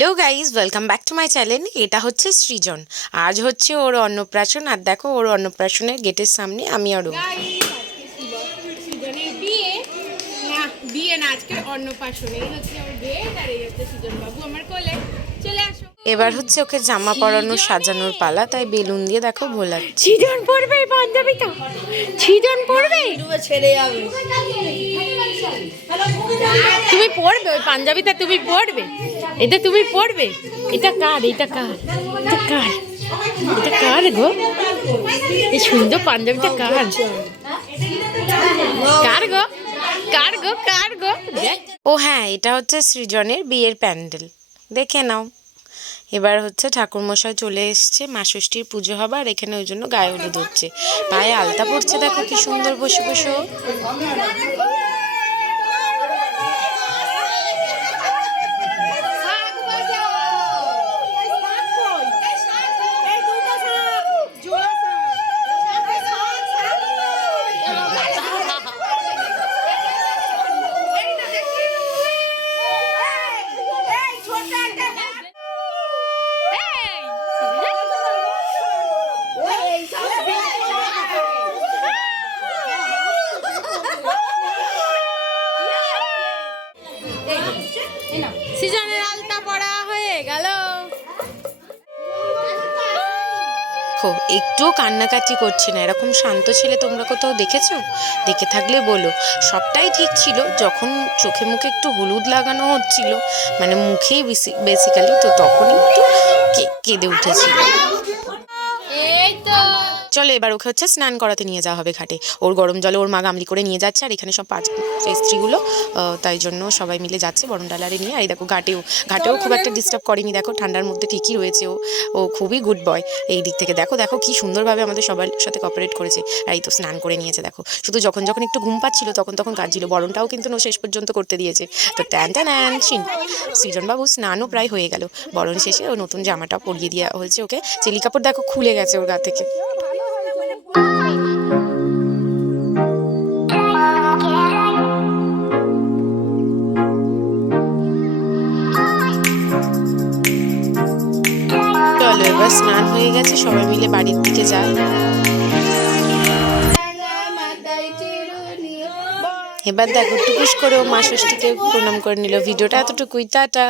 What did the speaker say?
Hello guys, welcome back to my channel. এটা হচ্ছে সৃজন। আজ হচ্ছে ওর অন্নপ্রাশন, আর দেখো ওর অন্নপ্রাশনের গেটের সামনে আমি আর ও। সৃজনের বিয়ে না, বিয়ে না, আজকে অন্নপ্রাশন। এই হচ্ছে ওর গেট, আর এই হচ্ছে সৃজন বাবু আমার কোলে। চলে আসো। এবার হচ্ছে ওকে জামা পরানো সাজানোর পালা, তাই বেলুন দিয়ে দেখো ভোলাচ্ছে। সৃজন পড়বে পাঞ্জাবিটা, সৃজন পড়বে, ছেড়ে যাবে। তুমি পড়বে ওই পাঞ্জাবিটা, তুমি পড়বে, এটা তুমি পড়বে। এটা কার, এটা কার, এটা কার, এটা কার গো? এই সুন্দর পাঞ্জাবিটা কার, কার গো, কার গো, কার গো? ও হ্যাঁ, এটা হচ্ছে সৃজনের বিয়ের প্যান্ডেল, দেখে নাও। এবার হচ্ছে ঠাকুরমশাই চলে এসছে, মা ষষ্ঠীর পুজো হবে, আর এখানে ওই জন্য গায়ে হলুদ হচ্ছে। পায়ে আলতা পড়ছে, দেখো কি সুন্দর বসে বসে। সৃজনের আলতা পড়া হয়ে গেল। একটুও কান্নাকাটি করছে না, এরকম শান্ত ছেলে তোমরা কোথাও দেখেছো? দেখে থাকলে বলো। সবটাই ঠিক ছিল, যখন চোখে মুখে একটু হলুদ লাগানো হচ্ছিল, মানে মুখেই বেসিক্যালি, তো তখন একটু কেঁদে উঠেছিল। এই তো চলো এবার ওকে হচ্ছে স্নান করাতে নিয়ে যাওয়া হবে ঘাটে। ওর গরম জলে ওর মা গামলি করে নিয়ে যাচ্ছে, আর এখানে সব স্ত্রীগুলো, তাই জন্য সবাই মিলে যাচ্ছে বরণ ডালারে নিয়ে। আর এই দেখো ঘাটেও খুব একটা ডিস্টার্ব করেনি, দেখো ঠান্ডার মধ্যে ঠিকই রয়েছে। ও খুবই গুড বয় এই দিক থেকে। দেখো দেখো কি সুন্দরভাবে আমাদের সবার সাথে কোঅপারেট করেছে। আর এই তো স্নান করে নিয়েছে দেখো। শুধু যখন যখন একটু ঘুম পাচ্ছিল তখন কাঁদছিল। বরণটাও কিন্তু শেষ পর্যন্ত করতে দিয়েছে। তো সৃজনবাবু স্নানও প্রায় হয়ে গেল। বরণ শেষে ও নতুন জামাটা পরিয়ে দেওয়া হয়েছে ওকে। চেলি কাপড় দেখো খুলে গেছে ওর গা থেকে। চলো এবার স্নান হয়ে গেছে, সবাই মিলে বাড়ির দিকে যায়। এবার দেখো টুকুস করে ও মা ষষ্ঠীকে প্রণাম করে নিল। ভিডিওটা এতটুকুই, টাটা।